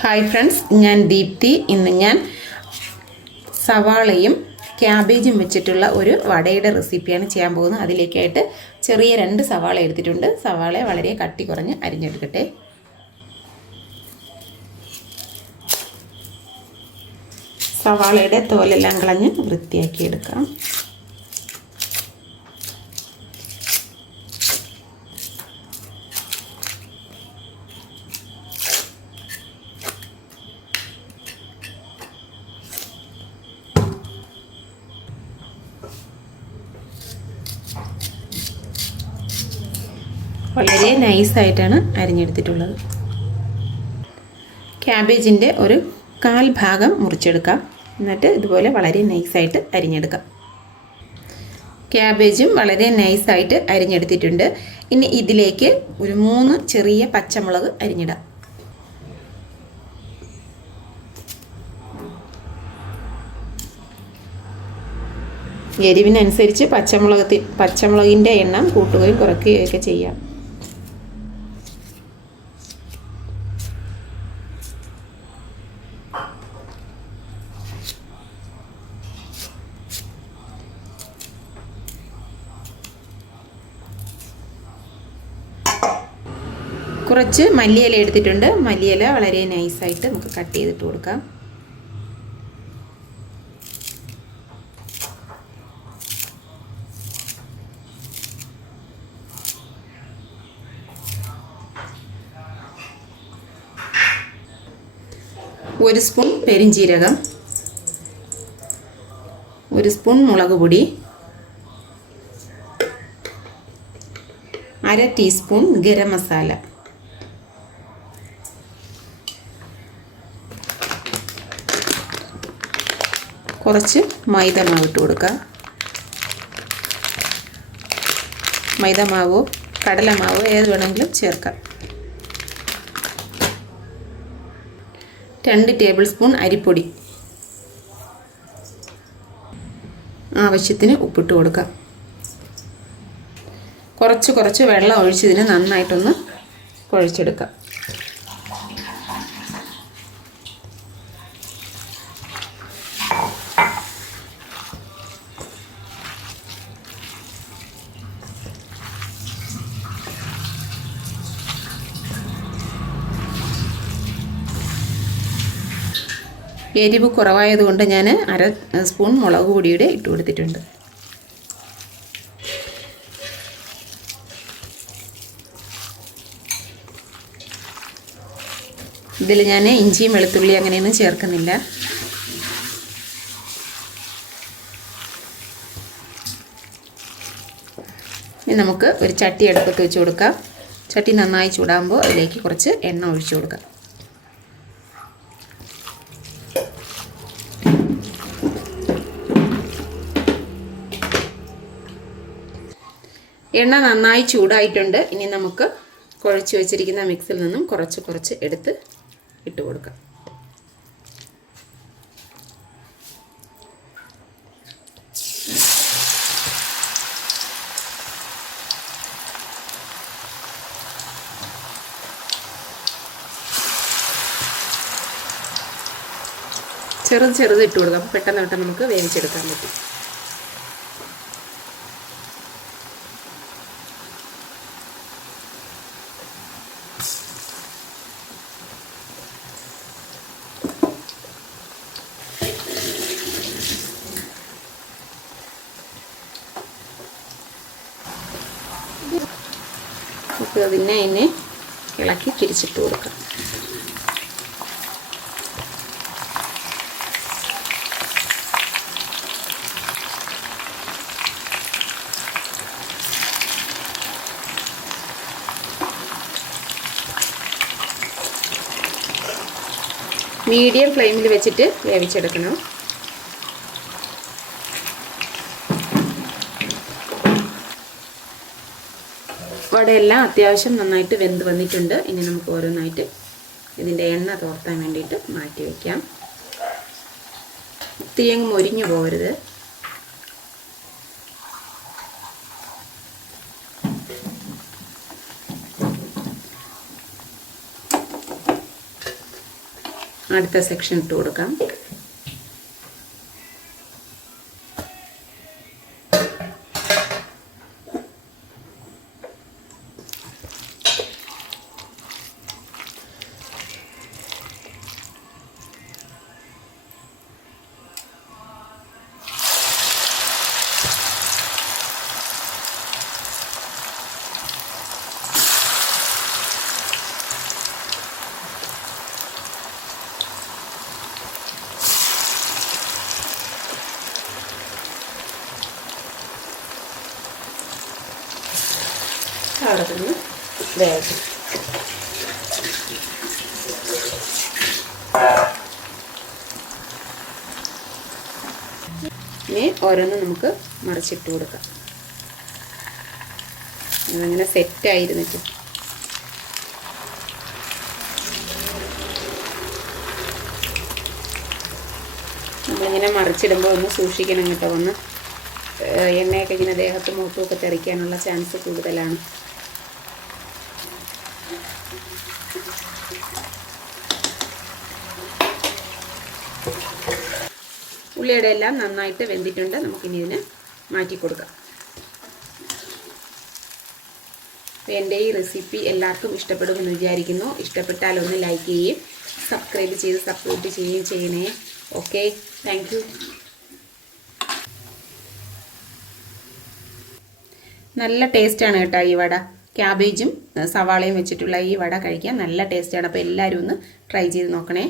Hi friends, ഞാൻ ദീപ്തി. ഇന്ന് ഞാൻ സവാളയും ക്യാബേജും വെച്ചിട്ടുള്ള ഒരു വടയുടെ റെസിപ്പിയാണ് ചെയ്യാൻ പോകുന്നത്. അതിലേക്കായിട്ട് ചെറിയ 2 സവാള എടുത്തിട്ടുണ്ട്. സവാള വളരെ കട്ടി കുറഞ്ഞ് അരിഞ്ഞെടുക്കട്ടെ. സവാളയുടെ തോലെല്ലാം കളഞ്ഞ് വൃത്തിയാക്കി എടുക്കാം. വളരെ നൈസായിട്ടാണ് അരിഞ്ഞെടുത്തിട്ടുള്ളത്. ക്യാബേജിൻ്റെ ഒരു 1/4 ഭാഗം മുറിച്ചെടുക്കാം. എന്നിട്ട് ഇതുപോലെ വളരെ നൈസായിട്ട് അരിഞ്ഞെടുക്കാം. ക്യാബേജും വളരെ നൈസായിട്ട് അരിഞ്ഞെടുത്തിട്ടുണ്ട്. ഇനി ഇതിലേക്ക് ഒരു 3 ചെറിയ പച്ചമുളക് അരിഞ്ഞിടാം. എരിവിനനുസരിച്ച് പച്ചമുളകിൻ്റെ എണ്ണം കൂട്ടുകയും കുറയ്ക്കുകയൊക്കെ ചെയ്യാം. കുറച്ച് മല്ലിയില എടുത്തിട്ടുണ്ട്. മല്ലിയില വളരെ നൈസായിട്ട് നമുക്ക് കട്ട് ചെയ്തിട്ട് കൊടുക്കാം. ഒരു സ്പൂൺ പെരിഞ്ജീരകം, 1 സ്പൂൺ മുളക് പൊടി, 1/2 ടീസ്പൂൺ ഗരം മസാല, കുറച്ച് മൈദമാവ് ഇട്ട് കൊടുക്കുക. മൈദമാവോ കടലമാവോ ഏത് വേണമെങ്കിലും ചേർക്കാം. 2 ടേബിൾ സ്പൂൺ അരിപ്പൊടി, ആവശ്യത്തിന് ഉപ്പിട്ട് കൊടുക്കാം. കുറച്ച് വെള്ളം ഒഴിച്ചതിന് നന്നായിട്ടൊന്ന് കുഴച്ചെടുക്കാം. എരിവ് കുറവായതുകൊണ്ട് ഞാൻ 1/2 സ്പൂൺ മുളക് പൊടിയുടെ ഇട്ട് കൊടുത്തിട്ടുണ്ട്. ഇതിൽ ഞാൻ ഇഞ്ചിയും വെളുത്തുള്ളി അങ്ങനെയൊന്നും ചേർക്കുന്നില്ല. ഇനി നമുക്ക് ഒരു ചട്ടി അടുപ്പത്ത് വെച്ച് കൊടുക്കാം. ചട്ടി നന്നായി ചൂടാകുമ്പോൾ അതിലേക്ക് കുറച്ച് എണ്ണ ഒഴിച്ചു കൊടുക്കാം. എണ്ണ നന്നായി ചൂടായിട്ടുണ്ട്. ഇനി നമുക്ക് കുഴച്ച് വെച്ചിരിക്കുന്ന മിക്സിൽ നിന്നും കുറച്ച് എടുത്ത് ഇട്ട് കൊടുക്കാം. ചെറുത് ഇട്ട് കൊടുക്കാം. അപ്പോൾ പെട്ടെന്ന് നമുക്ക് വേവിച്ചെടുക്കാൻ പറ്റും. നമുക്ക് അതിനെ ഇളക്കി തിരിച്ചിട്ട് കൊടുക്കാം. മീഡിയം ഫ്ലെയിമിൽ വെച്ചിട്ട് വേവിച്ചെടുക്കണം. വടയെല്ലാം അത്യാവശ്യം നന്നായിട്ട് വെന്ത് വന്നിട്ടുണ്ട്. ഇനി നമുക്ക് ഓരോന്നായിട്ട് ഇതിൻ്റെ എണ്ണ തോർത്താൻ വേണ്ടിയിട്ട് മാറ്റി വയ്ക്കാം. ഒത്തിരി അങ്ങ് മൊരിഞ്ഞു പോകരുത്. അടുത്ത സെക്ഷൻ ഇട്ട് കൊടുക്കാം. അവിടെ നിന്ന് വേഗം ഇനി ഓരോന്നും നമുക്ക് മറിച്ചിട്ട് കൊടുക്കാം. അതങ്ങനെ സെറ്റായിരുന്നിട്ട് നമ്മളിങ്ങനെ മറിച്ചിടുമ്പോൾ ഒന്ന് സൂക്ഷിക്കണം കേട്ടോ. ഒന്ന് എണ്ണയൊക്കെ ഇങ്ങനെ ദേഹത്ത് മുഖത്തുമൊക്കെ തെറിക്കാനുള്ള ചാൻസ് കൂടുതലാണ്. ഉള്ളിയുടെ എല്ലാം നന്നായിട്ട് വെന്തിട്ടുണ്ട്. നമുക്കിനി ഇതിന് മാറ്റി കൊടുക്കാം. എൻ്റെ ഈ റെസിപ്പി എല്ലാവർക്കും ഇഷ്ടപ്പെടുമെന്ന് വിചാരിക്കുന്നു. ഇഷ്ടപ്പെട്ടാൽ ഒന്ന് ലൈക്ക് ചെയ്യുകയും സബ്സ്ക്രൈബ് ചെയ്ത് സപ്പോർട്ട് ചെയ്യുകയും ചെയ്യണേ. Okay, thank you. നല്ല ടേസ്റ്റാണ് കേട്ടോ ഈ വട. ക്യാബേജും സവാളയും വെച്ചിട്ടുള്ള ഈ വട കഴിക്കാൻ നല്ല ടേസ്റ്റാണ്. അപ്പോൾ എല്ലാവരും ഒന്ന് ട്രൈ ചെയ്ത് നോക്കണേ.